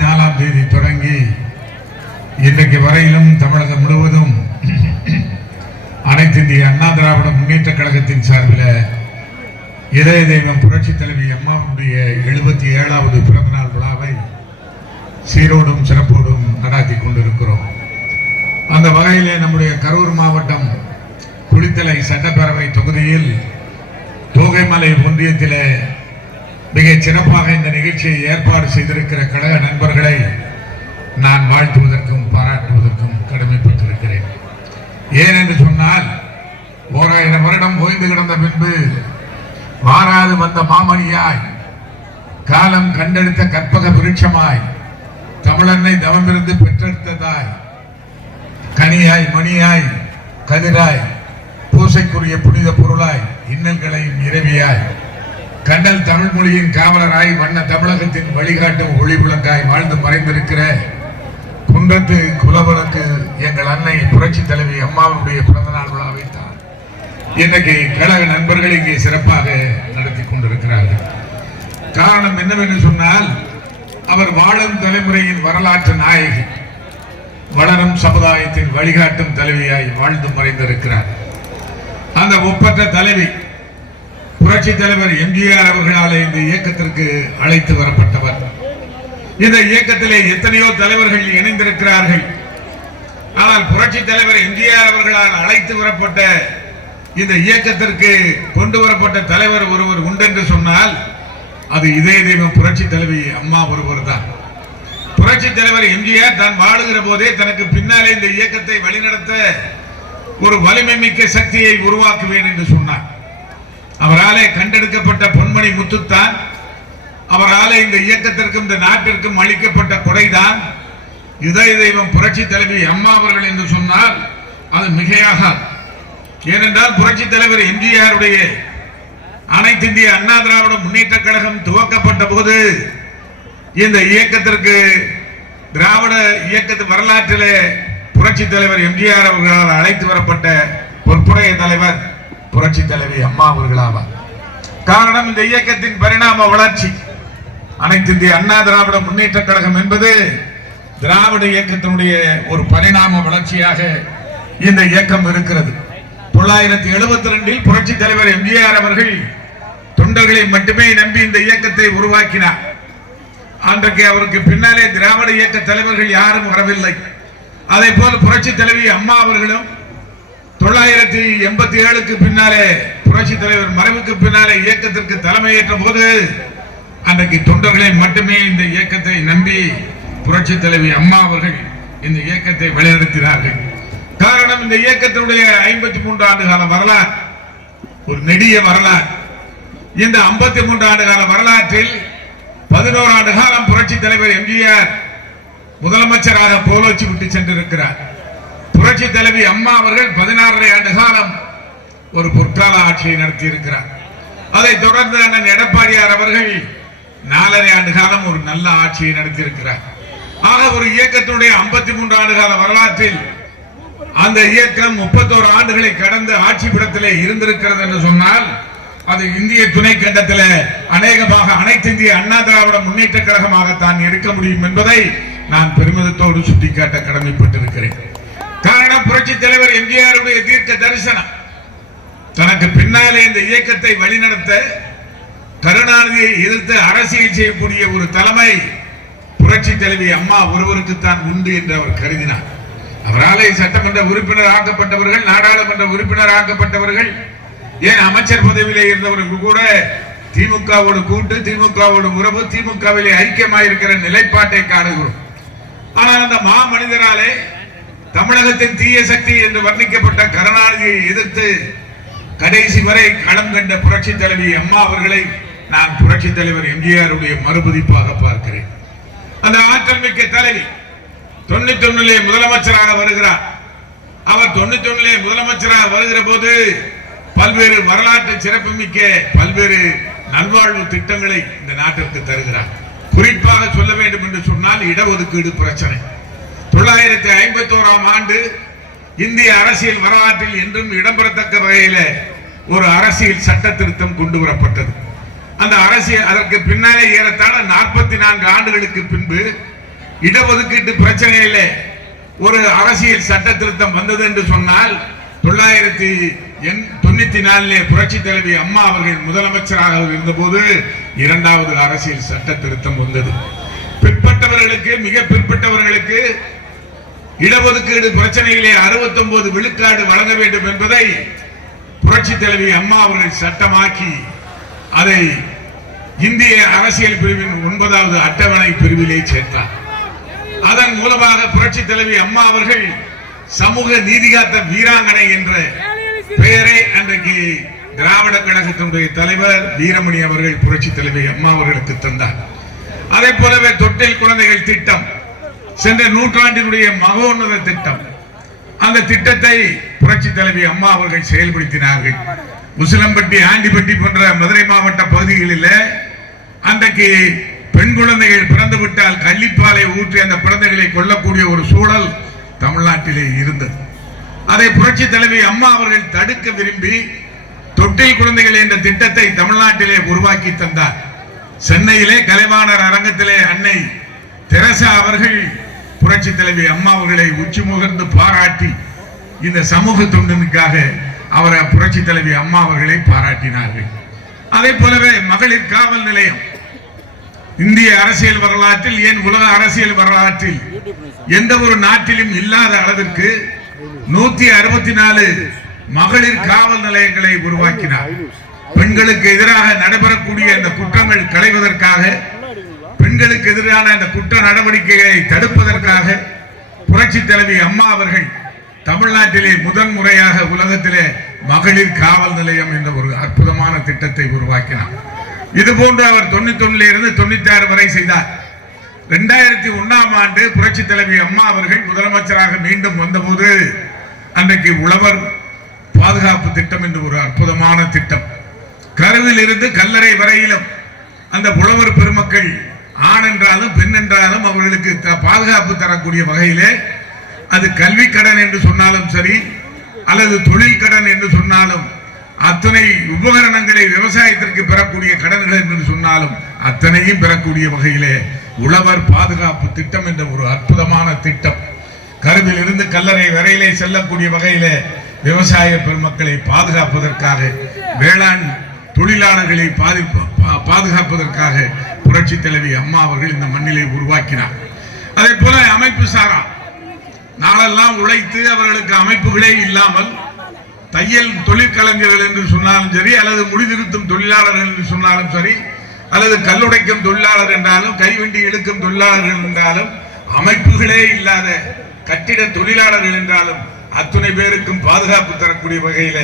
24ஆம் தேதி தொடங்கி இன்றைக்கு வரையிலும் தமிழகம் முழுவதும் அனைத்து இந்திய அண்ணா திராவிட முன்னேற்ற கழகத்தின் சார்பில் இதய தெய்வம் புரட்சி தலைவி அம்மாவுடைய 77வது பிறந்தநாள் விழாவை சீரோடும் சிறப்போடும் நடாத்தி கொண்டிருக்கிறோம். அந்த வகையிலே நம்முடைய கரூர் மாவட்டம் குளித்தலை சட்டப்பேரவை தொகுதியில் தோகைமலை ஒன்றியத்திலே மிக சிறப்பாக இந்த நிகழ்ச்சியை ஏற்பாடு செய்திருக்கிற கழக நண்பர்களை நான் வாழ்த்துவதற்கும் பாராட்டுவதற்கும் கடமைப்பட்டிருக்கிறேன். ஏனென்று சொன்னால் 1000 வருடம் ஓய்ந்து கிடந்த பின்பு மாறாது வந்த மாமணியாய், காலம் கண்டெடுத்த கற்பக விருட்சமாய், தமிழன்னை தவமிருந்து பெற்றெடுத்ததாய், கனியாய் மணியாய் கதிராய், பூசைக்குரிய புனித பொருளாய், இன்னல்களையும் இரவியாய், கண்டல் தமிழ் மொழியின் காவலராய், வண்ண தமிழகத்தின் வழிகாட்டும் ஒளி விளக்காய் வாழ்ந்து மறைந்திருக்கிற குன்றத்து குலவிளக்கு எங்கள் அன்னை புரட்சி தலைவி அம்மாவுடைய பிறந்தநாள் விழாவை தான் இன்றைக்கு கழக நண்பர்கள் இங்கே சிறப்பாக நடத்தி கொண்டிருக்கிறார்கள். காரணம் என்னவென்று சொன்னால், அவர் வாழும் தலைமுறையின் வரலாற்று நாயகி, வளரும் சமுதாயத்தின் வழிகாட்டும் தலைவியாய் வாழ்ந்து மறைந்திருக்கிறார். அந்த ஒப்பற்ற தலைவி புரட்சி தலைவர் எம்ஜிஆர் அவர்களால் இந்த இயக்கத்திற்கு அழைத்து வரப்பட்டவர். இந்த இயக்கத்திலே எத்தனையோ தலைவர்கள் இணைந்திருக்கிறார்கள். ஆனால் புரட்சி தலைவர் எம்ஜிஆர் அவர்களால் அழைத்து வரப்பட்ட இந்த இயக்கத்திற்கு கொண்டு வரப்பட்ட தலைவர் ஒருவர் உண்டென்று சொன்னால் அது இதய தெய்வம் புரட்சி தலைவி அம்மா ஒருவர் தான். புரட்சி தலைவர் எம்ஜிஆர் தான் வாழுகிற போதே தனக்கு பின்னாலே இந்த இயக்கத்தை வழிநடத்த ஒரு வலிமை மிக்க சக்தியை உருவாக்குவேன் என்று சொன்னார். அவராலே கண்டெடுக்கப்பட்ட பொன்மணி முத்துத்தான், அவராலே இந்த இயக்கத்திற்கும் இந்த நாட்டிற்கும் அளிக்கப்பட்ட கொடைதான் இதய தெய்வம் புரட்சி தலைவி அம்மா அவர்கள் என்று சொன்னால் அது மிகையாக. ஏனென்றால் புரட்சி தலைவர் எம்ஜிஆருடைய அனைத்து இந்திய அண்ணா திராவிட முன்னேற்ற கழகம் துவக்கப்பட்ட போது இந்த இயக்கத்திற்கு திராவிட இயக்கத்து வரலாற்றிலே புரட்சி தலைவர் எம்ஜிஆர் அவர்களால் அழைத்து வரப்பட்ட பொற்புடைய தலைவர் புரட்சி தலைவி அம்மா அவர்களாவார். காரணம், இந்த இயக்கத்தின் பரிணாம வளர்ச்சி. அனைத்து இந்திய அண்ணா திராவிட முன்னேற்ற கழகம் என்பது திராவிட இயக்கத்தினுடைய ஒரு பரிணாம வளர்ச்சியாக இந்த இயக்கம் இருக்கிறது. 1972 புரட்சி தலைவர் எம்ஜிஆர் அவர்கள் தொண்டர்களை மட்டுமே நம்பி இந்த இயக்கத்தை உருவாக்கினார். அன்றைக்கு அவருக்கு பின்னாலே திராவிட இயக்க தலைவர்கள் யாரும் வரவில்லை. அதே போல புரட்சி தலைவி அம்மா அவர்களும் 1987க்கு பின்னாலே புரட்சி தலைவர் மறைவுக்கு பின்னாலே இயக்கத்திற்கு தலைமையேற்ற போது அன்றைக்கு தொண்டர்களை மட்டுமே இந்த இயக்கத்தை நம்பி புரட்சி தலைவி அம்மா அவர்கள் இந்த இயக்கத்தை வழிநடத்தினார்கள். காரணம், இந்த இயக்கத்தினுடைய 53 ஆண்டு கால வரலாறு ஒரு நெடிய வரலாறு. இந்த 53 ஆண்டு கால வரலாற்றில் 11 ஆண்டு காலம் புரட்சி தலைவர் எம்ஜிஆர் முதலமைச்சராக போலோச்சி விட்டு சென்றிருக்கிறார். புரட்சி தலைவி அம்மா அவர்கள் 16 ஆண்டு காலம் ஒரு பொற்கால ஆட்சியை நடத்தி இருக்கிறார். அதை தொடர்ந்து அண்ணன் எடப்பாடியார் அவர்கள் 4.5 ஆண்டு காலம் ஒரு நல்ல ஆட்சியை நடத்தியிருக்கிறார். ஆக ஒரு இயக்கத்தினுடைய 53 ஆண்டு கால வரலாற்றில் அந்த இயக்கம் 31 ஆண்டுகளை கடந்து ஆட்சி பீடத்திலே இருந்திருக்கிறது என்று சொன்னால் அது இந்திய துணை கண்டத்தில் அநேகமாக அனைத்து இந்திய அண்ணா திராவிட முன்னேற்ற கழகமாகத்தான் இருக்க முடியும் என்பதை நான் பெருமிதத்தோடு சுட்டிக்காட்ட கடமைப்பட்டிருக்கிறேன். காரணம், புரட்சி தலைவர் எம்ஜிஆருடைய தீர்க்க தரிசனம். தனக்கு பின்னாலே இந்த இயக்கத்தை வழிநடத்த கருணாநிதியை எதிர்த்து அரசியல் செய்யக்கூடிய ஒரு தலைமை புரட்சி தலைவி அம்மா ஒருவருக்குத்தான் உண்டு என்று அவர் கருதினார். அவராலே சட்டமன்ற உறுப்பினர் ஆக்கப்பட்டவர்கள், நாடாளுமன்ற உறுப்பினர் ஆக்கப்பட்டவர்கள், ஏன் அமைச்சர் பதவியிலே இருந்தவர்கள் கூட திமுகவோடு கூட்டு, திமுகவோடு உறவு, திமுகவிலே ஐக்கியமாயிருக்கிற நிலைப்பாட்டை காணுகிறோம். ஆனால் அந்த மாமனிதராலே தமிழகத்தின் தீய சக்தி என்று வர்ணிக்கப்பட்ட கருணாநிதியை எதிர்த்து கடைசி வரை களம் கண்ட புரட்சி தலைவி அம்மா அவர்களை நான் புரட்சி தலைவர் எம்ஜிஆருடைய மறுபதிப்பாக பார்க்கிறேன். அந்த ஆற்றல் மிக்க தலைவி 91 முதலமைச்சராக வருகிறார். அவர் 91 முதலமைச்சராக வருகிற போது பல்வேறு வரலாற்று சிறப்புமிக்க பல்வேறு நல்வாழ்வு திட்டங்களை இந்த நாட்டிற்கு தருகிறார். குறிப்பாக சொல்ல வேண்டும் என்று சொன்னால் இடஒதுக்கீடு பிரச்சனை. 1951ஆம் ஆண்டு இந்திய அரசியல் வரலாற்றில் என்றும் இடம்பெறத்தக்க வகையில் ஒரு அரசியல் சட்ட திருத்தம் கொண்டு வரப்பட்டது. அந்த அரசியல் அதற்கு பின்னாலே ஏறத்தாழ 44 ஆண்டுகளுக்கு பின்பு இடஒதுக்கீட்டு பிரச்சனையிலே ஒரு அரசியல் சட்ட திருத்தம் வந்தது என்று சொன்னால் 1994 புரட்சி தலைவி அம்மா அவர்கள் முதலமைச்சராக இருந்தபோது இரண்டாவது அரசியல் சட்ட திருத்தம் வந்தது. பிற்பட்டவர்களுக்கு, மிக பிற்பட்டவர்களுக்கு இடஒதுக்கீடு பிரச்சனையிலே 69 விழுக்காடு வழங்க வேண்டும் என்பதை புரட்சி தலைவி அம்மா அவர்கள் சட்டமாக்கி அதை இந்திய அரசியல் பிரிவின் 9வது அட்டவணை பிரிவிலே சேர்த்தார். அதன் மூலமாக புரட்சி தலைவி அம்மா அவர்கள் சமூக நீதிகாத்த வீராங்கனை என்ற பெயரை அன்றைக்கு திராவிட கழகத்தினுடைய தலைவர் வீரமணி அவர்கள் புரட்சி தலைவி அம்மா அவர்களுக்கு தந்தார். அதே போலவே தொட்டில் குழந்தைகள் திட்டம், சென்ற நூற்றாண்டினுடைய மகோன்னத திட்டம். அந்த திட்டத்தை புரட்சி தலைவி அம்மா அவர்கள் செயல்படுத்தினார்கள். முசிலம்பட்டி, ஆண்டிப்பட்டி போன்ற மதுரை மாவட்ட பகுதிகளில் அன்றைக்கு பெண் குழந்தைகள் பிறந்து விட்டால் கள்ளிப்பாலை ஊற்றி அந்த குழந்தைகளை கொல்லக்கூடிய ஒரு சூழல் தமிழ்நாட்டிலே இருந்தது. அதை புரட்சி தலைவி அம்மா அவர்கள் தடுக்க விரும்பி தொட்டில் குழந்தைகள் என்ற திட்டத்தை தமிழ்நாட்டிலே உருவாக்கி தந்தார். சென்னையிலே கலைவாணர் அரங்கத்திலே அன்னை தெரசா அவர்கள் புரட்சி தலைவி அம்மா அவர்களை உச்சி முகர்ந்து பாராட்டி இந்த சமூக தொண்டனுக்காக அவரை புரட்சி தலைவி அம்மா அவர்களை பாராட்டினார்கள். அதே போலவே மகளிர் காவல் நிலையம் இந்திய அரசியல் வரலாற்றில், ஏன் உலக அரசியல் வரலாற்றில் எந்த ஒரு நாட்டிலும் இல்லாத அளவிற்கு 164 மகளிர் காவல் நிலையங்களை உருவாக்கினார். பெண்களுக்கு எதிராக நடைபெறக்கூடிய அந்த குற்றங்கள் களைவதற்காக, பெண்களுக்கு எதிரான அந்த குற்ற நடவடிக்கைகளை தடுப்பதற்காக புரட்சி தலைவி அம்மா அவர்கள் தமிழ்நாட்டிலே முதன் முறையாக உலகத்திலே மகளிர் காவல் நிலையம் என்ற ஒரு அற்புதமான திட்டத்தை உருவாக்கினார். இது போன்று அவர் 91 இருந்து 96 வரை செய்தார். 2001ஆம் ஆண்டு புரட்சி தலைவி அம்மா அவர்கள் முதலமைச்சராக மீண்டும் வந்தபோது அன்றைக்கு உழவர் பாதுகாப்பு திட்டம் என்று ஒரு அற்புதமான திட்டம். கருவில் இருந்து கல்லறை வரையிலும் அந்த உழவர் பெருமக்கள் ஆண் என்றாலும் பெண் என்றாலும் அவர்களுக்கு பாதுகாப்பு தரக்கூடிய வகையிலே, அது கல்வி கடன் என்று சொன்னாலும் சரி அல்லது தொழில் கடன் என்று சொன்னாலும், அத்தனை உபகரணங்களை விவசாயத்திற்கு பெறக்கூடிய கடன்கள் என்று சொன்னாலும் அத்தனையும் பெறக்கூடிய வகையிலே உழவர் பாதுகாப்பு திட்டம் என்ற ஒரு அற்புதமான திட்டம். கருவில் இருந்து கல்லறை வரையிலே செல்லக்கூடிய வகையிலே விவசாய பெருமக்களை பாதுகாப்பதற்காக, வேளாண் தொழிலாளர்களை பாதுகாப்பதற்காக புரட்சி தலைவி அம்மா அவர்கள் இந்த மண்ணிலே உருவாக்கினார். அதே போல அமைப்பு சாரா நாளெல்லாம் உழைத்து அவர்களுக்கு அமைப்புகளே இல்லாமல் தையல் தொழிற்கலைஞர்கள் என்று சொன்னாலும் சரி, அல்லது முடிதிருத்தும் தொழிலாளர்கள் என்று சொன்னாலும் சரி, அல்லது கல்லுடைக்கும் தொழிலாளர் என்றாலும், கைவண்டி இழுக்கும் தொழிலாளர்கள் என்றாலும், அமைப்புகளே இல்லாத கட்டிட தொழிலாளர்கள் என்றாலும் அத்துணை பேருக்கும் பாதுகாப்பு தரக்கூடிய வகையில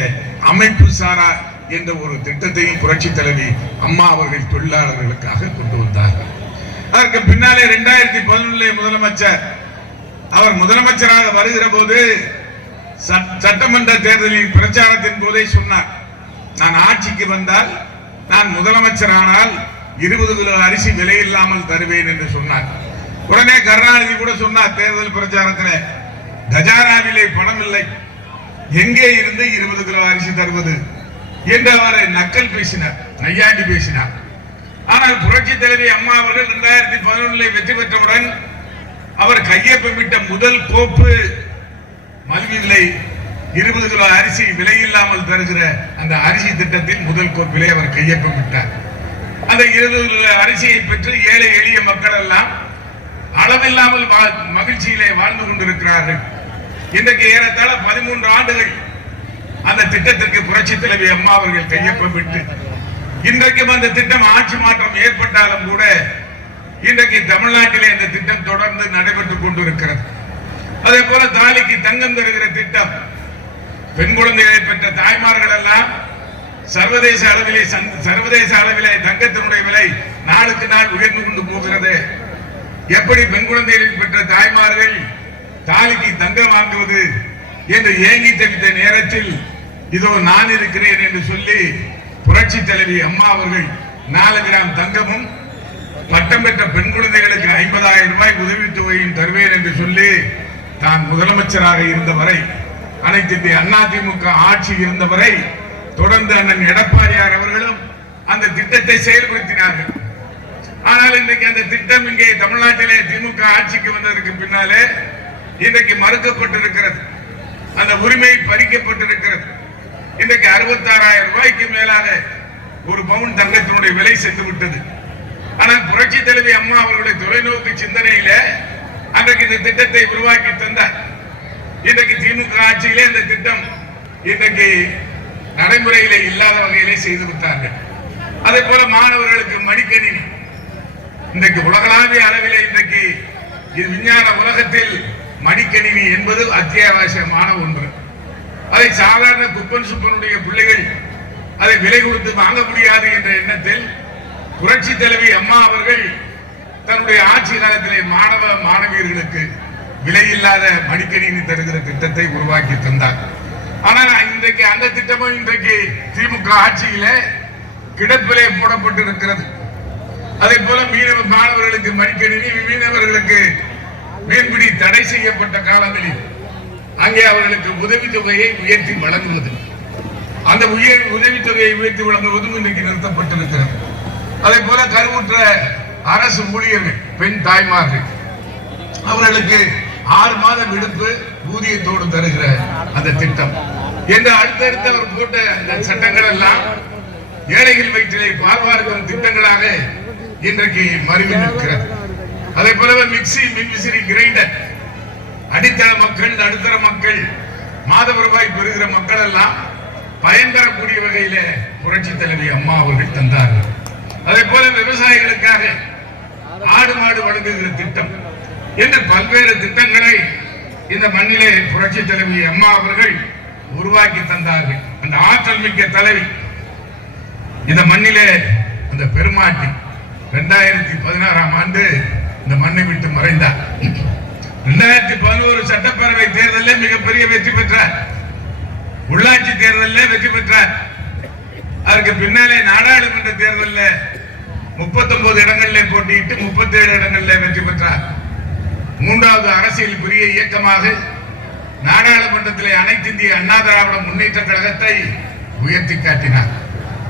அமைப்பு சாரா என்ற ஒரு திட்டத்தையும் புரட்சி தலைவி அம்மா அவர்கள் தொழிலாளர்களுக்காக கொண்டு வந்தார்கள். அதற்கு பின்னாலே 2011 முதலமைச்சர் அவர் முதலமைச்சராக வருகிற போது சட்டமன்ற தேர்தலின் பிரச்சாரத்தின் போதே சொன்னார், நான் ஆட்சிக்கு வந்தால், நான் முதலமைச்சரானால் 20 கிலோ அரிசி விலை இல்லாமல் தருவேன் என்று சொன்னார். உடனே கருணாநிதி கூட சொன்னார் தேர்தல் பிரச்சாரத்தில், கஜானாவிலே பணம் இல்லை, எங்கே இருந்து 20 கிலோ அரிசி தருவது என்று அவரை நக்கல் பேசினார், நையாண்டி பேசினார். ஆனால் புரட்சி தலைவி அம்மா அவர்கள் 2011 வெற்றி பெற்றவுடன் அவர் கையொப்பமிட்ட முதல் கோப்பு மல்விலை 20 கிலோ அரிசி விலை இல்லாமல் தருகிற அந்த அரிசி திட்டத்தில் முதல் கோப்பிலே அவர் கையொப்பமிட்டார். அந்த 20 கிலோ அரிசியை பெற்று ஏழை எளிய மக்கள் எல்லாம் அளவில்லாமல் மகிழ்ச்சியிலே வாழ்ந்து கொண்டிருக்கிறார்கள். இன்றைக்கு ஏறத்தாழ 13 ஆண்டுகள் அந்த திட்டத்திற்கு புரட்சி தலைவி அம்மா அவர்கள் கையொப்பமிட்டு, இன்றைக்கும் அந்த திட்டம் ஆட்சி மாற்றம் ஏற்பட்டாலும் கூட இன்றைக்கு தமிழ்நாட்டிலே இந்த திட்டம் தொடர்ந்து நடைபெற்றுக் கொண்டிருக்கிறது. அதே போல தாலிக்கு தங்கம் தருகிற திட்டம், பெண் குழந்தைகளை பெற்ற தாய்மார்கள் எல்லாம் சர்வதேச அளவிலே தங்கத்தினுடைய விலை நாளுக்கு நாள் உயர்ந்து கொண்டு போகிறது. எப்படி பெண் குழந்தைகளை பெற்ற தாய்மார்கள் தாலிக்கு தங்கம் வாங்குவது என்று ஏங்கி தவித்த நேரத்தில் இதோ நான் இருக்கிறேன் என்று சொல்லி புரட்சி தலைவி அம்மா அவர்கள் 4 கிராம் தங்கமும் பட்டம் பெற்ற பெண் குழந்தைகளுக்கு 50,000 ரூபாய் உதவித்தொகையும் தருவேன் என்று சொல்லி தான் முதலமைச்சராக இருந்தவரை, அனைத்து இந்திய அதிமுக ஆட்சி இருந்தவரை தொடர்ந்து அண்ணன் எடப்பாடியார் அவர்களும் அந்த திட்டத்தை செயல்படுத்தினார்கள். ஆனால் ஆனால் இன்றைக்கு அந்த திட்டம் இங்கே தமிழ்நாட்டிலே திமுக ஆட்சிக்கு வந்ததற்கு பின்னாலே இன்றைக்கு மறுக்கப்பட்டிருக்கிறது. அந்த உரிமை பறிக்கப்பட்டிருக்கிறது. இன்றைக்கு 66,000 ரூபாய்க்கு மேலாக ஒரு பவுன் தங்கத்தினுடைய விலை சென்று விட்டது. ஆனால் புரட்சி தலைவி அம்மா அவர்களுடைய தொலைநோக்கு சிந்தனையில அன்றைக்கு இந்த திட்டத்தை உருவாக்கி தந்தார். இன்றைக்கு திமுக ஆட்சியிலே இந்த திட்டம் இன்றைக்கு நடைமுறையிலே இல்லாத வகையிலே செய்து விட்டார்கள். அதே போல மாணவர்களுக்கு மடிக்கணினி இன்றைக்கு உலகளாவிய அளவிலே இன்றைக்கு விஞ்ஞான உலகத்தில் மடிக்கணினி என்பது அத்தியாவசியமான ஒன்று. அதை சாதாரண குப்பன் சுப்பனுடைய பிள்ளைகள் அதை விலை கொடுத்து வாங்க முடியாது என்ற எண்ணத்தில் புரட்சி தலைவி அம்மா அவர்கள் தன்னுடைய ஆட்சி காலத்திலே மாணவ மாணவியர்களுக்கு விலையில்லாத மடிக்கணினி தருகிற திட்டத்தை உருவாக்கி தந்தார். ஆனால் இன்றைக்கு அந்த திட்டமும் இன்றைக்கு திமுக ஆட்சியில கிடப்பிலே போடப்பட்டிருக்கிறது. அதே போல மீனவ மாணவர்களுக்கு மடிக்கணினி, மீனவர்களுக்கு மீன்பிடி தடை செய்யப்பட்ட காலங்களில் அங்கே அவர்களுக்கு உதவித்தொகையை உயர்த்தி வழங்குவது, அந்த உதவித்தொகையை உயர்த்தி வழங்குவதும் இன்றைக்கு நிறுத்தப்பட்டிருக்கிறது. அதே போல கருவுற்ற அரசு ஊழியர்கள், பெண் தாய்மார்கள், அவர்களுக்கு 6 மாத விடுப்பு ஊதியத்தோடு தருகிற அந்த திட்டம் என்று அடுத்தடுத்து அவர் போட்ட அந்த சட்டங்கள் எல்லாம் ஏழைகள் வயிற்றிலே பார்வார்க்கும் திட்டங்களாக இன்றைக்கு மருவி நிற்கிறது. அதே போல மிக்சி, மின்விசிறி, கிரைண்டர் அடித்தள மக்கள், நடுத்தர மக்கள், மாத ரூபாய் பெறுகிற மக்கள் எல்லாம் பயன்பெறக்கூடிய வகையில புரட்சி தலைவி அம்மா அவர்கள் தந்தார்கள். அதே போல விவசாயிகளுக்காக ஆடு மாடு வழங்குகிற திட்டம் என்று பல்வேறு திட்டங்களை இந்த மண்ணிலே புரட்சி தலைவி அம்மா அவர்கள் உருவாக்கி தந்தார்கள். அந்த ஆற்றல் மிக்க தலைவி இந்த மண்ணிலே அந்த பெருமாட்டி 2016ஆம் ஆண்டு இந்த மண்ணை விட்டு மறைந்தார். 2011 சட்டப்பேரவை தேர்தலில் மிகப்பெரிய வெற்றி பெற்றார். உள்ளாட்சி தேர்தலில் வெற்றி பெற்றார். அதற்கு பின்னாலே நாடாளுமன்ற தேர்தலில் 39 இடங்களில் போட்டியிட்டு 37 இடங்களில் வெற்றி பெற்றார். 3வது அரசியல் பெரிய இயக்கமாக நாடாளுமன்றத்திலே அனைத்து இந்திய அண்ணா திராவிட முன்னேற்ற கழகத்தை உயர்த்தி காட்டினார்.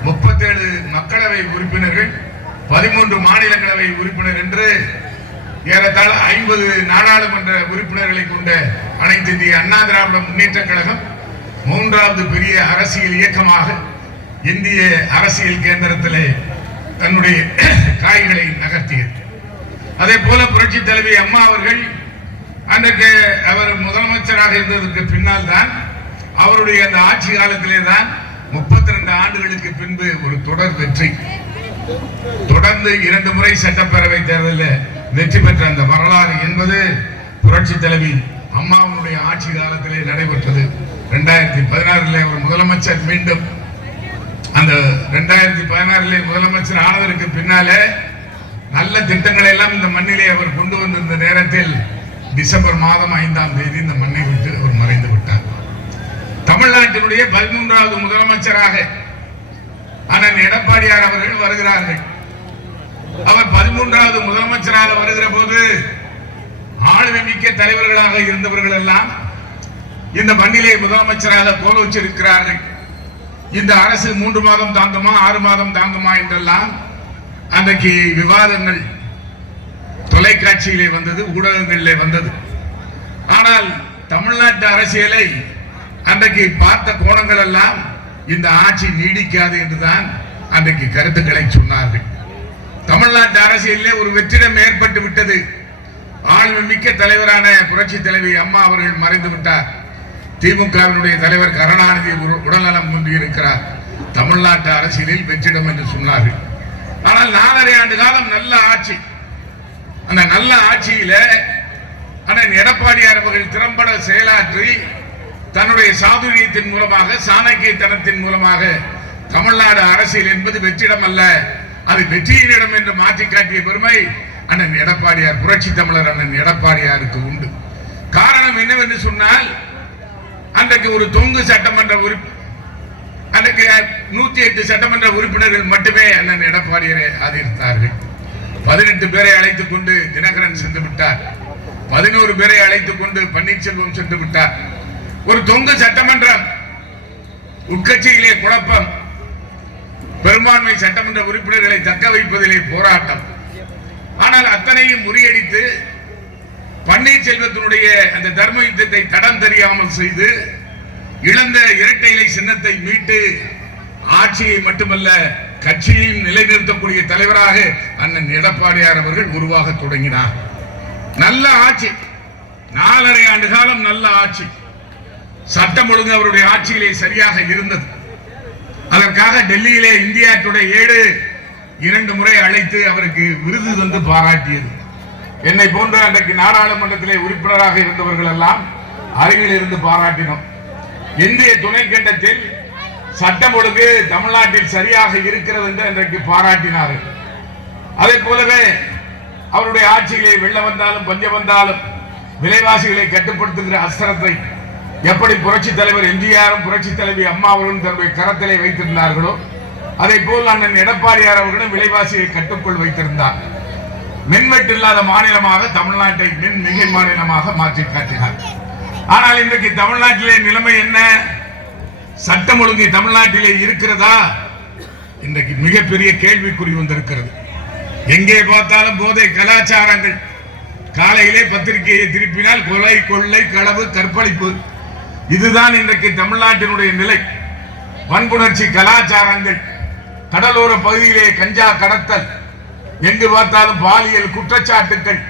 37 மக்களவை உறுப்பினர்கள், 13 மாநிலங்களவை உறுப்பினர் என்று ஏறத்தாழ 50 நாடாளுமன்ற உறுப்பினர்களை கொண்ட அனைத்து இந்திய அண்ணா திராவிட முன்னேற்ற கழகம் 3வது பெரிய அரசியல் இயக்கமாக இந்திய அரசியல் கேந்திரத்திலே தன்னுடைய காய்களை நகர்த்தியது. அதே போல புரட்சி தலைவி அம்மா அவர்கள் அன்றைக்கு அவர் முதலமைச்சராக இருந்ததற்கு பின்னால் தான் அவருடைய அந்த ஆட்சி காலத்திலே தான் 32 ஆண்டுகளுக்கு பின்பு ஒரு தொடர் வெற்றி, தொடர்ந்து 2 முறை சட்டப்பேரவை தேர்தலில் வெற்றி பெற்ற அந்த வரலாறு என்பது புரட்சி தலைவி அம்மாவுடைய ஆட்சி காலத்திலே நடைபெற்றது. 2016 ஒரு முதலமைச்சர் மீண்டும் அந்த 2016 முதலமைச்சர் ஆனதற்கு பின்னாலே நல்ல திட்டங்களை எல்லாம் இந்த மண்ணிலே அவர் கொண்டு வந்திருந்த நேரத்தில் டிசம்பர் மாதம் 5ஆம் தேதி இந்த மண்ணை விட்டு அவர் மறைந்து விட்டார். தமிழ்நாட்டினுடைய 13வது முதலமைச்சராக அண்ணன் எடப்பாடியார் அவர்கள் வருகிறார்கள். அவர் 13வது முதலமைச்சராக வருகிற போது ஆளுமை மிக்க தலைவர்களாக இருந்தவர்கள் எல்லாம் இந்த மண்ணிலே முதலமைச்சராக கோல வச்சிருக்கிறார்கள். இந்த அரசு 3 மாதம் தாங்குமா 6 மாதம் தாங்குமா என்றெல்லாம் அன்றைக்கு விவாதங்கள் தொலைக்காட்சியிலே வந்தது, ஊடகங்களிலே வந்தது. ஆனால் தமிழ்நாட்டு அரசியலை அன்றைக்கு பார்த்த கோணங்கள் எல்லாம் இந்த ஆட்சி நீடிக்காது என்றுதான் அன்றைக்கு கருத்துக்களை சொன்னார்கள். தமிழ்நாட்டு அரசியலிலே ஒரு வெற்றிடம் ஏற்பட்டு விட்டது. ஆளுமை மிக்க தலைவரான புரட்சி தலைவி அம்மா அவர்கள் மறைந்து விட்டார். திமுகவினுடைய தலைவர் கருணாநிதி உடல்நலம் கொண்டு இருக்கிறார். தமிழ்நாட்டு அரசியலில் வெற்றிடம் என்று சொன்னார்கள். ஆனால் 4.5 ஆண்டு காலம் நல்ல ஆட்சி. அந்த நல்ல ஆட்சியில அண்ணன் எடப்பாடியார் அவர்கள் திறம்பட செயலாற்றி தன்னுடைய சாதுரியத்தின் மூலமாக, சாணக்கியத்தனத்தின் மூலமாக தமிழ்நாடு அரசியல் என்பது வெற்றிடம் அல்ல, அது வெற்றியின் இடம் என்று மாற்றி காட்டிய பெருமை அண்ணன் எடப்பாடியார், புரட்சி தமிழர் அண்ணன் எடப்பாடியாருக்கு உண்டு. காரணம் என்னவென்று சொன்னால், அன்றைக்கு ஒரு தொங்கு சட்டமன்ற அன்றைக்கு 108 சட்டமன்ற உறுப்பினர்கள் மட்டுமே அண்ணன் எடப்பாடியாரை ஆதரித்தார்கள். 18 பேரை அழைத்துக் கொண்டு தினகரன் சென்று விட்டார். 11 பேரை அழைத்துக் கொண்டு பன்னீர்செல்வம் சென்று விட்டார். ஒரு தொங்கு சட்டமன்றம், உட்கட்சியிலே குழப்பம், பெரும்பான்மை சட்டமன்ற உறுப்பினர்களை தக்க வைப்பதிலே போராட்டம். ஆனால் அத்தனையும் முறியடித்து பன்னீர்செல்வத்தினுடைய அந்த தர்ம யுத்தத்தை தடம் தெரியாமல் செய்து இழந்த இரட்டை இலை சின்னத்தை மீட்டு ஆட்சியை மட்டுமல்ல கட்சியையும் நிலைநிறுத்தக்கூடிய தலைவராக அண்ணன் எடப்பாடியார் அவர்கள் உருவாக தொடங்கினார். நல்ல ஆட்சி, 4.5 ஆண்டு காலம் நல்ல ஆட்சி, சட்டம் ஒழுங்கு அவருடைய ஆட்சியிலே சரியாக இருந்தது. அதற்காக டெல்லியிலே இந்தியா டுடே 2 முறை அழைத்து அவருக்கு விருது தந்து பாராட்டியது. என்னை போன்ற அன்றைக்கு நாடாளுமன்றத்திலே உறுப்பினராக இருந்தவர்கள் எல்லாம் அருகில் இருந்து பாராட்டினோம். இந்திய துணைக்கண்டத்தில் சட்டம் ஒழுங்கு தமிழ்நாட்டில் சரியாக இருக்கிறது என்று அன்றைக்கு பாராட்டினார்கள். அதே போலவே அவருடைய ஆட்சியிலே வெள்ளம் வந்தாலும் பஞ்சம் வந்தாலும் விலைவாசிகளை கட்டுப்படுத்துகிற அஸ்திரத்தை எப்படி புரட்சி தலைவர் எம்ஜிஆரும் புரட்சி தலைவி அம்மா அவர்களும் தன்னுடைய கரத்திலே வைத்திருந்தார்களோ அதை போல் அண்ணன் எடப்பாடியார் அவர்களும் விலைவாசியை கட்டுக்குள் வைத்திருந்தார். மின்வெட்டு இல்லாத மாநிலமாக தமிழ்நாட்டை மின் மிகை மாநிலமாக மாற்றி காட்டினார். ஆனால் இன்றைக்கு தமிழ்நாட்டிலே நிலைமை என்ன? சட்டம் ஒழுங்கு தமிழ்நாட்டிலே இருக்கிறதா? இன்றைக்கு மிகப்பெரிய கேள்விக்குறி வந்திருக்கிறது. எங்கே பார்த்தாலும் போதை கலாச்சாரங்கள். காலையிலே பத்திரிகையை திருப்பினால் கொலை, கொள்ளை, களவு, கற்பழிப்பு, இதுதான் இன்றைக்கு தமிழ்நாட்டினுடைய நிலை. வன்புணர்ச்சி கலாச்சாரங்கள், கடலோர பகுதியிலே கஞ்சா கடத்தல், எங்கு பார்த்தாலும் பாலியல் குற்றச்சாட்டுகள்.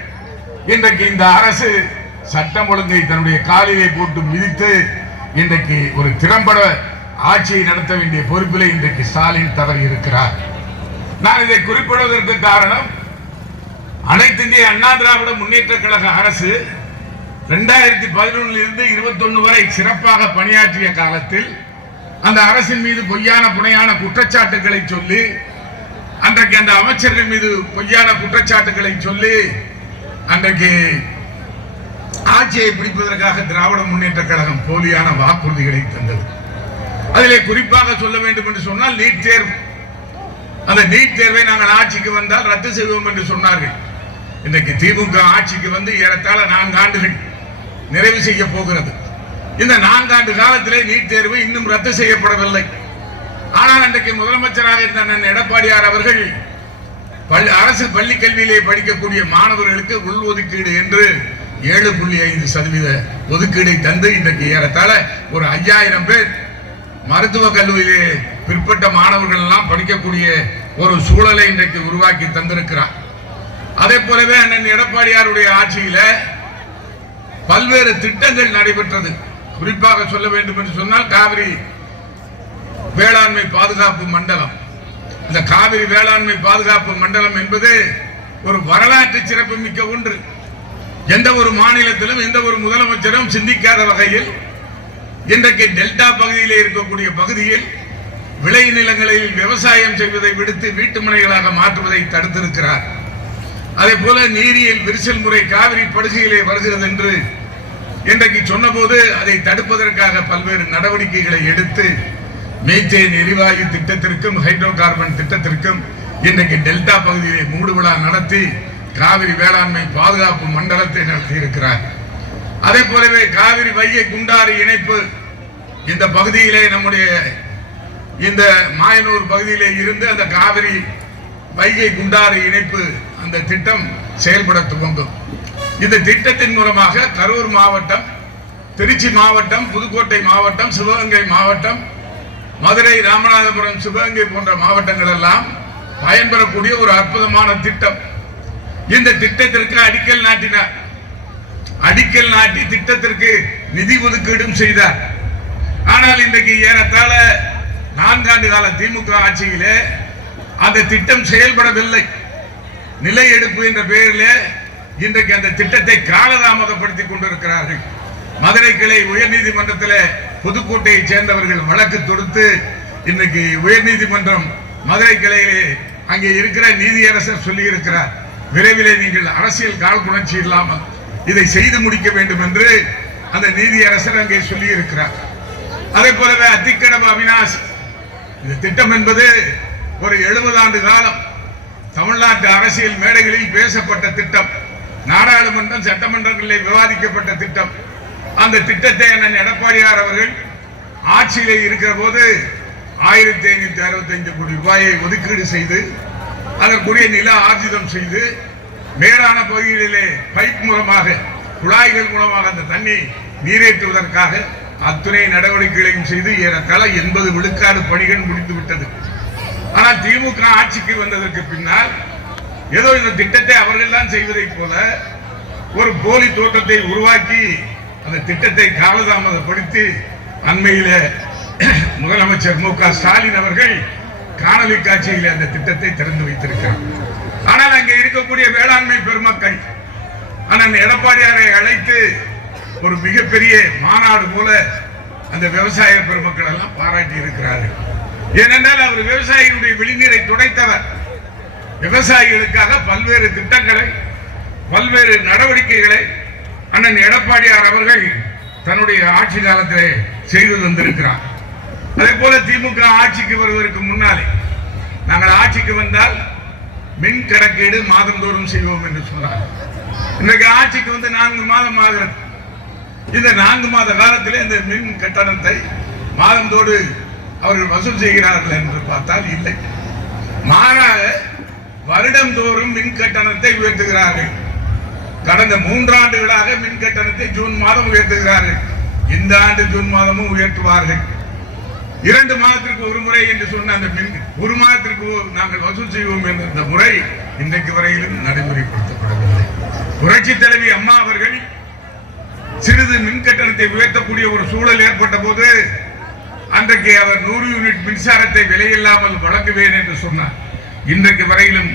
இன்றைக்கு இந்த அரசு சட்டம் ஒழுங்கை தன்னுடைய காலிலே போட்டு மிதித்து இன்றைக்கு ஒரு திறம்பட ஆட்சியை நடத்த வேண்டிய பொறுப்பிலே இன்றைக்கு ஸ்டாலின் தவறி இருக்கிறார். நான் இதை குறிப்பிடுவதற்கு காரணம், அனைத்து இந்திய அண்ணா திராவிட முன்னேற்ற கழக அரசு 2011 இருந்து 21 வரை சிறப்பாக பணியாற்றிய காலத்தில் அந்த அரசின் மீது பொய்யான புனையான குற்றச்சாட்டுகளை சொல்லி, அன்றைக்கு அந்த அமைச்சர்கள் மீது பொய்யான குற்றச்சாட்டுகளை சொல்லி அன்றைக்கு ஆட்சியை பிடிப்பதற்காக திராவிட முன்னேற்ற கழகம் போலியான வாக்குறுதிகளை தந்தது. அதிலே குறிப்பாக சொல்ல வேண்டும் என்று சொன்னால் நீட் தேர்வு. அந்த நீட் தேர்வை நாங்கள் ஆட்சிக்கு வந்தால் ரத்து செய்வோம் என்று சொன்னார்கள். இன்றைக்கு திமுக ஆட்சிக்கு வந்து ஏறத்தாழ 4 ஆண்டுகள் நிறைவு செய்ய போகிறது. இந்த 4 ஆண்டு காலத்திலே நீட் தேர்வு இன்னும் ரத்து செய்யப்படவில்லை. ஆனால் அன்றைக்கு முதலமைச்சராக இருந்த எடப்பாடியார் அவர்கள் அரசு பள்ளி கல்வியிலே படிக்கக்கூடிய மாணவர்களுக்கு உள்ஒதுக்கீடு என்று 7.5% ஒதுக்கீடை தந்து இன்றைக்கு ஏறத்தாழ ஒரு 5000 பேர் மருத்துவக் கல்லூரியிலே பிற்பட்ட மாணவர்கள் எல்லாம் படிக்கக்கூடிய ஒரு சூழலை இன்றைக்கு உருவாக்கி தந்திருக்கிறார். அதே போலவே அண்ணன் எடப்பாடியாருடைய ஆட்சியில பல்வேறு திட்டங்கள் நடைபெற்றது. குறிப்பாக சொல்ல வேண்டும் என்று சொன்னால் காவிரி வேளாண்மை பாதுகாப்பு மண்டலம். இந்த காவிரி வேளாண்மை பாதுகாப்பு மண்டலம் என்பது ஒரு வரலாற்று சிறப்பு மிக்க ஒன்று. எந்த ஒரு மாநிலத்திலும் எந்த ஒரு முதலமைச்சரும் சிந்திக்காத வகையில் இன்றைக்கு டெல்டா பகுதியிலே இருக்கக்கூடிய பகுதியில் விளை நிலங்களில் விவசாயம் செய்வதை விடுத்து வீட்டு மனைகளாக மாற்றுவதை தடுத்திருக்கிறார். அதே போல நீரியல் விரிசல் முறை காவிரி படுகையிலே வருகிறது என்று இன்றைக்கு சொன்னபோது அதை தடுப்பதற்காக பல்வேறு நடவடிக்கைகளை எடுத்து மீத்தேன் எரிவாயு திட்டத்திற்கும் ஹைட்ரோ கார்பன் திட்டத்திற்கும் இன்றைக்கு டெல்டா பகுதியிலே மூடு விழா நடத்தி காவிரி வேளாண்மை பாதுகாப்பு மண்டலத்தை நடத்தி இருக்கிறார். அதே போலவே காவிரி வைகை குண்டாறு இணைப்பு இந்த பகுதியிலே நம்முடைய இந்த மாயனூர் பகுதியிலே இருந்து அந்த காவிரி வைகை குண்டாறு இணைப்பு அந்த திட்டம் செயல்பட துவங்கும். இந்த திட்டத்தின் மூலமாக கரூர் மாவட்டம், திருச்சி மாவட்டம், புதுக்கோட்டை மாவட்டம், சிவகங்கை மாவட்டம், மதுரை, ராமநாதபுரம், சிவகங்கை போன்ற மாவட்டங்கள் எல்லாம் பயன்பெறக்கூடிய ஒரு அற்புதமான திட்டம். இந்த திட்டத்திற்கு அடிக்கல் நாட்டினார். அடிக்கல் நாட்டி திட்டத்திற்கு நிதி ஒதுக்கீடும் செய்தார். ஆனால் இன்றைக்கு ஏறத்தாழ 4 ஆண்டு கால திமுக ஆட்சியிலே அந்த திட்டம் செயல்படவில்லை. நிலை எடுப்பு என்ற பெயரிலே இன்றைக்கு அந்த திட்டத்தை காலதாமதப்படுத்திக் கொண்டிருக்கிறார்கள். மதுரை கிளை உயர்நீதிமன்றத்தில் புதுக்கோட்டையை சேர்ந்தவர்கள் வழக்கு தொடுத்து இன்றைக்கு உயர்நீதிமன்றம் மதுரை கிளையிலே அங்கே இருக்கிற நீதியரசர் சொல்லி இருக்கிறார், விரைவிலே நீங்கள் அரசியல் காழ்ப்புணர்ச்சி இல்லாமல் இதை செய்து முடிக்க வேண்டும் என்று அந்த நீதியரசர் அங்கே சொல்லி இருக்கிறார். அதே போலவே அத்திக்கடவு அவினாசி இந்த திட்டம் என்பது ஒரு 70 ஆண்டு காலம் தமிழ்நாட்டு அரசியல் மேடைகளில் பேசப்பட்ட திட்டம், நாடாளுமன்றம் சட்டமன்றங்களில் விவாதிக்கப்பட்ட திட்டம். அந்த திட்டத்தை அண்ணன் எடப்பாடியார் அவர்கள் ஆட்சியிலே இருக்கிற போது 1565 கோடி ரூபாயை ஒதுக்கீடு செய்து அதற்குரிய நில ஆர்ஜிதம் செய்து மேலான பகுதிகளிலே பைப் மூலமாக குழாய்கள் மூலமாக அந்த தண்ணி நீரேற்றுவதற்காக அத்துணை நடவடிக்கைகளையும் செய்து ஏறத்தாழ 80 விழுக்காடு பணிகள் முடிந்துவிட்டது. ஆனால் திமுக ஆட்சிக்கு வந்ததற்கு பின்னால் ஏதோ இந்த திட்டத்தை அவர்கள் தான் செய்வதை போல ஒரு போலி தோற்றத்தை உருவாக்கி அந்த திட்டத்தை காலதாமதப்படுத்தி அண்மையில முதலமைச்சர் மு.க. ஸ்டாலின் அவர்கள் காணொலி காட்சியில் அந்த திட்டத்தை திறந்து வைத்திருக்கிறார். ஆனால் அங்கே இருக்கக்கூடிய வேளாண்மை பெருமக்கள் அண்ணன் எடப்பாடியாரை அழைத்து ஒரு மிகப்பெரிய மாநாடு போல அந்த விவசாய பெருமக்கள் எல்லாம் பாராட்டி இருக்கிறார்கள். ஏனென்றால் அவர் விவசாயிகளுடைய விழிநீரை துடைத்தவர். விவசாயிகளுக்காக பல்வேறு திட்டங்களை பல்வேறு நடவடிக்கைகளை அண்ணன் எடப்பாடியார் அவர்கள் தன்னுடைய ஆட்சி காலத்திலே செய்து தந்திருக்கிறார். அதே போல திமுக ஆட்சிக்கு வருவதற்கு முன்னாலே நாங்கள் ஆட்சிக்கு வந்தால் மின் கணக்கீடு மாதந்தோறும் செய்வோம் என்று சொன்னார். இன்றைக்கு ஆட்சிக்கு வந்து 4 மாதம் ஆகிறது. இந்த 4 மாத காலத்திலே இந்த மின் கட்டணத்தை மாதந்தோடு அவர்கள் வசூல் செய்கிறார்கள் என்று பார்த்தால் இல்லை. மாறாக வருடந்தோறும் மின் கட்டணத்தை உயர்த்துகிறார்கள். கடந்த 3 ஆண்டுகளாக மின் கட்டணத்தை ஜூன் மாதம் உயர்த்துகிறார்கள். இந்த ஆண்டு ஜூன் மாதமும் உயர்த்துவார்கள். 2 மாதத்திற்கு ஒரு முறை என்று சொன்ன அந்த மின் 1 மாதத்திற்கு நாங்கள் வசூல் செய்வோம் என்ற இந்த முறை இன்றைக்கு வரையிலும் நடைமுறைப்படுத்தப்படவில்லை. புரட்சி தலைவி அம்மா அவர்கள் சிறிது மின் கட்டணத்தை உயர்த்தக்கூடிய ஒரு சூழல் ஏற்பட்ட போது அன்றைக்கு அவர் 100 யூனிட் மின்சாரத்தை விலையில்லாமல் வழங்குவேன் என்று சொன்னார். இன்றைக்கு வரையிலும்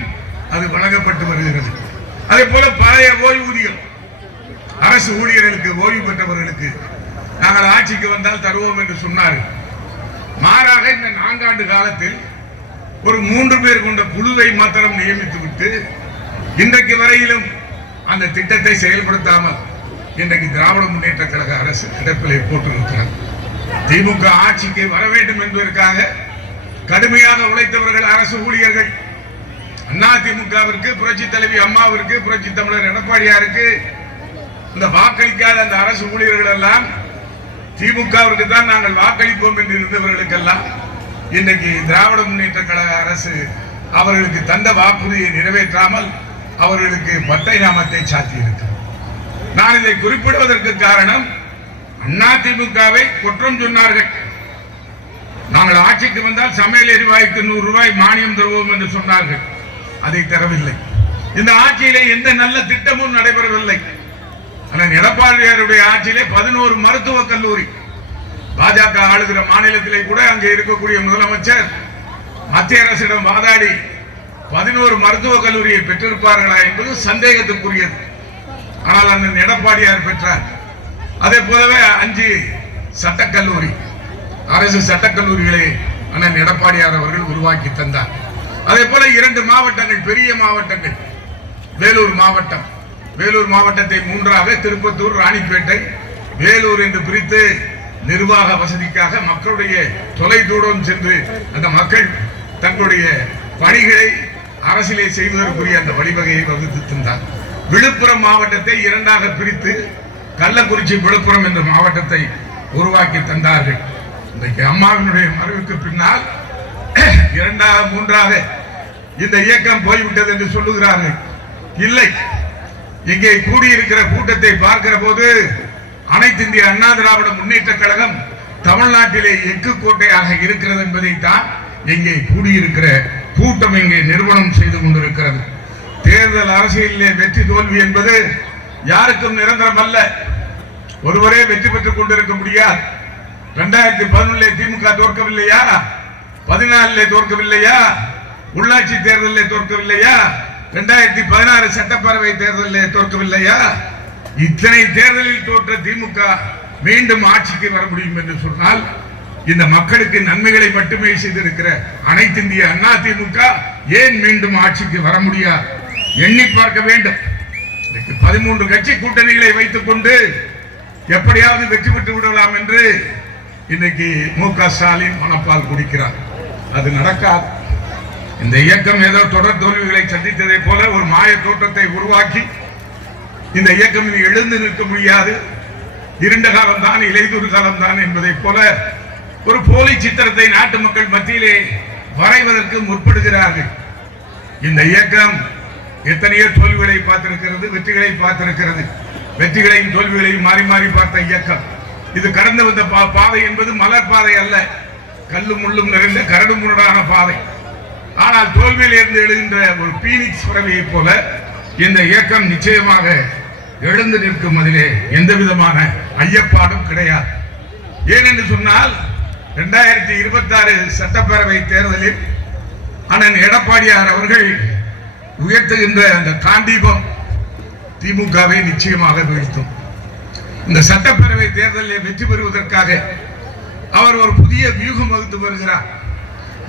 அது வழங்கப்பட்டு வருகிறது. அதே போல பழைய ஓய்வூதியம் அரசு ஊழியர்களுக்கு ஓய்வு பெற்றவர்களுக்கு நாங்கள் ஆட்சிக்கு வந்தால் தருவோம் என்று சொன்னார்கள். மாறாக இந்த 4 ஆண்டு காலத்தில் ஒரு 3 பேர் கொண்ட குழுவை மாத்திரம் நியமித்து விட்டு இன்றைக்கு வரையிலும் அந்த திட்டத்தை செயல்படுத்தாமல் இன்றைக்கு திராவிட முன்னேற்ற கழக அரசு கிடப்பிலே போட்டிருக்கிறார். திமுக ஆட்சிக்கு வர வேண்டும் என்பதற்காக கடுமையாக உழைத்தவர்கள் அரசு ஊழியர்கள். அதிமுகவிற்கு புரட்சி தலைவி அம்மாவிற்கு புரட்சி தமிழர் எடப்பாடியாருக்கு இந்த வாக்களிக்காத அந்த அரசு ஊழியர்கள் எல்லாம் திமுகவிற்கு தான் நாங்கள் வாக்களிப்போம் என்று இருந்தவர்களுக்கெல்லாம் இன்றைக்கு திராவிட முன்னேற்ற கழக அரசு அவர்களுக்கு தந்த வாக்குறுதியை நிறைவேற்றாமல் அவர்களுக்கு பட்டை நாமத்தை சாத்தியிருக்கிறது. நான் இதை குறிப்பிடுவதற்கு காரணம் அதிமுகவை குற்றம் சொன்னார்கள். நாங்கள் ஆட்சிக்கு வந்தால் சமையல் எரிவாயுக்கு 100 ரூபாய் மானியம் தருவோம் என்று சொன்னார்கள். அதை தரவில்லை. இந்த ஆட்சியிலே எந்த நல்ல திட்டமும் நடைபெறவில்லை. ஆனால் எடப்பாடியாருடைய ஆட்சியிலே 11 மருத்துவக் கல்லூரி பாஜக ஆளுகிற மாநிலத்திலே கூட அங்கே இருக்கக்கூடிய முதலமைச்சர் மத்திய அரசிடம் வாதாடி 11 மருத்துவக் கல்லூரியை பெற்றிருப்பார்களா என்பது சந்தேகத்துக்குரியது. ஆனால் அந்த எடப்பாடியார் பெற்றார். அதே போலவே 5 சட்டக்கல்லூரி அரசு சட்டக்கல்லூரிகளை அண்ணன் எடப்பாடியார் அவர்கள் உருவாக்கி தந்தார். அதே போல 2 மாவட்டங்கள் பெரிய மாவட்டங்கள் வேலூர் மாவட்டம், வேலூர் மாவட்டத்தை 3ஆக திருப்பத்தூர் ராணிப்பேட்டை வேலூர் என்று பிரித்து நிர்வாக வசதிக்காக மக்களுடைய தொலைதூரம் சென்று அந்த மக்கள் தங்களுடைய பணிகளை அரசிலே செய்வதற்குரிய அந்த வழிவகையை வகுத்து தந்தார். விழுப்புரம் மாவட்டத்தை 2ஆக பிரித்து கள்ளக்குறிச்சி விழுப்புரம் என்ற மாவட்டத்தை உருவாக்கி தந்தார்கள். இன்றைக்கு அம்மாவினுடைய மறைவுக்கு பின்னால் 2ஆக 3ஆக இந்த இயக்கம் போய்விட்டது என்று சொல்லுகிறார்கள். இல்லை, இங்கே கூடியிருக்கிற கூட்டத்தை பார்க்கிற போது அனைத்து இந்திய அண்ணா திராவிட முன்னேற்ற கழகம் தமிழ்நாட்டிலே எஃகு கோட்டையாக இருக்கிறது என்பதை தான் இங்கே கூடியிருக்கிற கூட்டம் இங்கே நிறுவனம் செய்து கொண்டிருக்கிறது. தேர்தல் அரசியலிலே வெற்றி தோல்வி என்பது யாருக்கும் நிரந்தரம் அல்ல. ஒருவரே வெற்றி பெற்றுக் கொண்டிருக்க முடியாது. 2011 திமுக தோற்கவில்லையா? 14 தோற்கவில்லையா? உள்ளாட்சி தேர்தலில் தோற்கவில்லையா? 2016 சட்டப்பேரவை தேர்தலில் தோற்கவில்லையா? இத்தனை தேர்தலில் தோற்ற திமுக மீண்டும் ஆட்சிக்கு வர முடியும் என்று சொன்னால் இந்த மக்களுக்கு நன்மைகளை மட்டுமே செய்திருக்கிற அனைத்து இந்திய அண்ணா திமுக ஏன் மீண்டும் ஆட்சிக்கு வர முடியாது? எண்ணி பார்க்க வேண்டும். 13 கட்சி கூட்டணிகளை வைத்துக் கொண்டு எப்படியாவது வெற்றி பெற்று விடலாம் என்று இன்னைக்கு மு.க. ஸ்டாலின் மனப்பால் குடிக்கிறார். அது நடக்காது. இந்த இயக்கம் ஏதோ தொடர் தோல்விகளை சந்தித்ததை போல ஒரு மாய தோற்றத்தை உருவாக்கி இந்த இயக்கம் எழுந்து நிற்க முடியாது, இருண்ட காலம் தான் இலைதூர் காலம் தான் என்பதை போல ஒரு போலி சித்திரத்தை நாட்டு மக்கள் மத்தியிலே வரைவதற்கு முற்படுகிறார்கள். இந்த இயக்கம் எத்தனையோ தோல்விகளை பார்த்திருக்கிறது, வெற்றிகளை பார்த்திருக்கிறது. வெற்றிகளையும் தோல்விகளையும் மாறி மாறி பார்த்த இயக்கம் இது. கடந்து வந்த பாதை என்பது மலர் பாதை அல்ல, கல்லும் முள்ளும் நிறைந்த கரடு முரடான பாதை. ஆனால் தோல்வியில் இருந்து எழுகின்ற ஒரு பீனிக்ஸ் பறவையை போல இந்த இயக்கம் நிச்சயமாக எழுந்து நிற்கும். அதிலே எந்த விதமான ஐயப்பாடும் கிடையாது. ஏனென்று சொன்னால் 2026 சட்டப்பேரவை தேர்தலில் அண்ணன் எடப்பாடியார் அவர்கள் உயர்த்துகின்ற அந்த காண்டீபம் திமுகவை நிச்சயமாக வீழ்த்தும். இந்த சட்டப்பேரவை தேர்தலில் வெற்றி பெறுவதற்காக அவர் ஒரு புதிய வியூகம் வகுத்து வருகிறார்.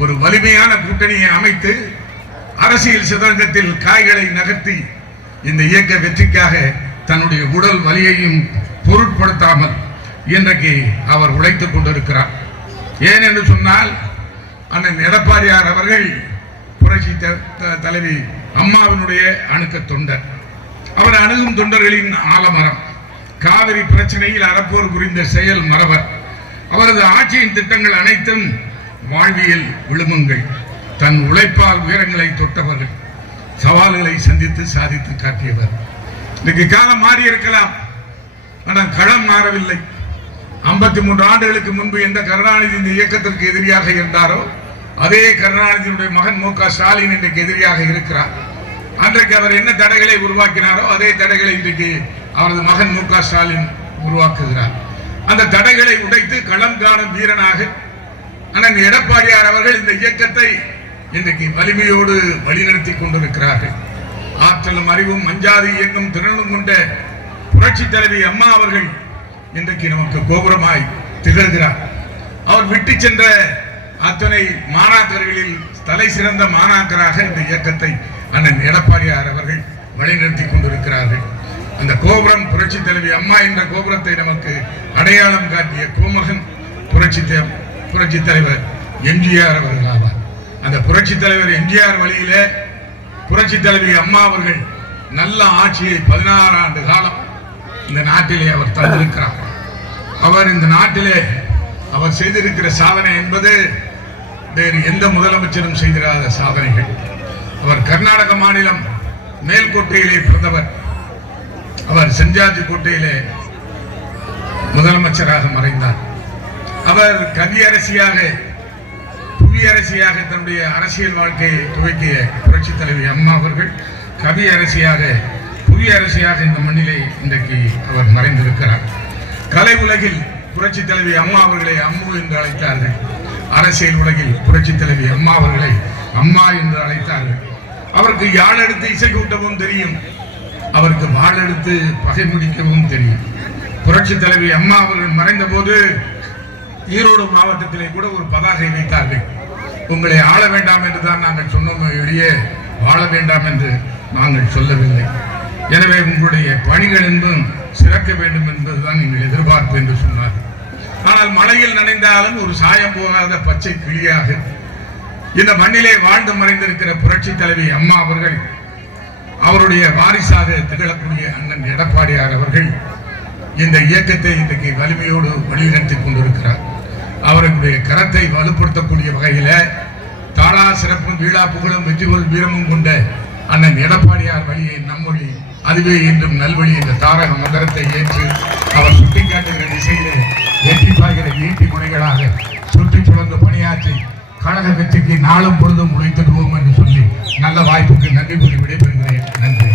ஒரு வலிமையான கூட்டணியை அமைத்து அரசியல் சதுரங்கத்தில் காய்களை நகர்த்தி இந்த இயக்க வெற்றிக்காக தன்னுடைய உடல் வலியையும் பொருட்படுத்தாமல் இன்றைக்கு அவர் உழைத்துக் கொண்டிருக்கிறார். ஏன் என்று சொன்னால் அண்ணன் எடப்பாடியார் அவர்கள் புரட்சி தலைவி அம்மாவினுடைய அணுக்க தொண்டர். அவர் அணுகும் தொண்டர்களின் ஆலமரம். காவிரி பிரச்சனையில் அறப்போர் புரிந்த செயல் மறவர். அவரது ஆட்சியின் திட்டங்கள் அனைத்தும் வாழ்வியல் விழுமங்கள். தன் உழைப்பால் உயரங்களை தொட்டவர்கள், சவால்களை சந்தித்து சாதித்து காட்டியவர். இன்னைக்கு காலம் மாறி இருக்கலாம், ஆனால் களம் மாறவில்லை. 53 ஆண்டுகளுக்கு முன்பு எந்த கருணாநிதி இந்த இயக்கத்திற்கு எதிரியாக இருந்தாரோ அதே கருணாநிதியுடைய மகன் மு.க. ஸ்டாலின் இன்றைக்கு எதிரியாக இருக்கிறார். அன்றைக்கு அவர் என்ன தடைகளை உருவாக்கினாரோ அதே தடைகளை இன்றைக்கு அவரது மகன் மு.க. ஸ்டாலின் உருவாக்குகிறார். அந்த தடைகளை உடைத்து களம் காணும் வீரனாக அண்ணன் எடப்பாடியார் அவர்கள் இந்த இயக்கத்தை இன்றைக்கு வலிமையோடு வழிநடத்தி கொண்டிருக்கிறார்கள். ஆற்றலும் அறிவும் மஞ்சாதி இயங்கும் திறனும் கொண்ட புரட்சி தலைவி அம்மா அவர்கள் இன்றைக்கு நமக்கு கோபுரமாய் திகழ்கிறார். அவர் விட்டு சென்ற அத்தனை மாணாக்கர்களில் தலை சிறந்த மாணாக்கராக இந்த இயக்கத்தை அண்ணன் எடப்பாடியார் அவர்கள் வழிநடத்தி கொண்டிருக்கிறார்கள். அந்த கோபுரம் புரட்சி தலைவி அம்மா என்ற கோபுரத்தை நமக்கு அடையாளம் காட்டிய கோமகன் புரட்சி தலைவர் எம்ஜிஆர் அவர்கள் ஆவார். அந்த புரட்சி தலைவர் எம்ஜிஆர் வழியில புரட்சி தலைவி அம்மா அவர்கள் நல்ல ஆட்சியை 16 ஆண்டு காலம் இந்த நாட்டிலே அவர் தந்திருக்கிறார். அவர் இந்த நாட்டிலே அவர் செய்திருக்கிற சாதனை என்பது வேறு எந்த முதலமைச்சரும் செய்திராத சாதனைகள். அவர் கர்நாடக மாநிலம் மேல்கோட்டையிலே பிறந்தவர். அவர் செஞ்சாஜி கோட்டையிலே முதலமைச்சராக மறைந்தார். அவர் கவியரசியாக புவியரசியாக தன்னுடைய அரசியல் வாழ்க்கையை துவக்கிய புரட்சி தலைவி அம்மா அவர்கள் கவியரசியாக புவியரசியாக இந்த மண்ணிலே இன்றைக்கு அவர் மறைந்திருக்கிறார். கலை உலகில் புரட்சி தலைவி அம்மா அவர்களை அம்மு என்று அழைத்தார்கள். அரசியல் உலகில் புரட்சி தலைவி அம்மா அவர்களை அம்மா என்று அழைத்தார்கள். அவருக்கு யாழ் எடுத்து இசை கூட்டவும் தெரியும், அவருக்கு வாள் எடுத்து பகை முடிக்கவும் தெரியும். புரட்சி தலைவி அம்மா அவர்கள் மறைந்த போது ஈரோடு மாவட்டத்திலே கூட ஒரு பதாகை வைத்தார்கள். உங்களை ஆள வேண்டாம் என்று தான் நாங்கள் சொன்னோம், வெளியே வாழ வேண்டாம் என்று நாங்கள் சொல்லவில்லை. எனவே உங்களுடைய பணிகள் என்பதும் சிறக்க வேண்டும் என்பதுதான் நீங்கள் எதிர்பார்ப்பு என்று சொன்னார். ஆனால் மழையில் நனைந்தாலும் ஒரு சாயம் போகாத பச்சை கிளியாக இந்த மண்ணிலே வாழ்ந்து மறைந்திருக்கிற புரட்சி தலைவி அம்மா அவர்கள், அவருடைய வாரிசாக திகழக்கூடிய அண்ணன் எடப்பாடியார் அவர்கள் இந்த இயக்கத்தை இன்றைக்கு வலிமையோடு வழிநடத்தி கொண்டிருக்கிறார். அவர்களுடைய கரத்தை வலுப்படுத்தக்கூடிய வகையில தாரா சிறப்பும் வீழா புகழும் வெற்றிகொள் வீரமும் கொண்ட அண்ணன் எடப்பாடியார் வழியை நம்மொழி அதுவே என்றும் நல்வழி என்ற தாரக மந்திரத்தை ஏற்று அவர் சுட்டிக்காட்டுகிற திசையிலே வெற்றி பாய்கிற ஈட்டி முனைகளாக சுற்றி சுழந்து பணியாற்றி கழக வெற்றிக்கு நாளும் பொழுதும் உழைத்திடுவோம் என்று சொல்லி நல்ல வாய்ப்புக்கு நன்றி கூறி விடைபெறுகிறேன். நன்றி.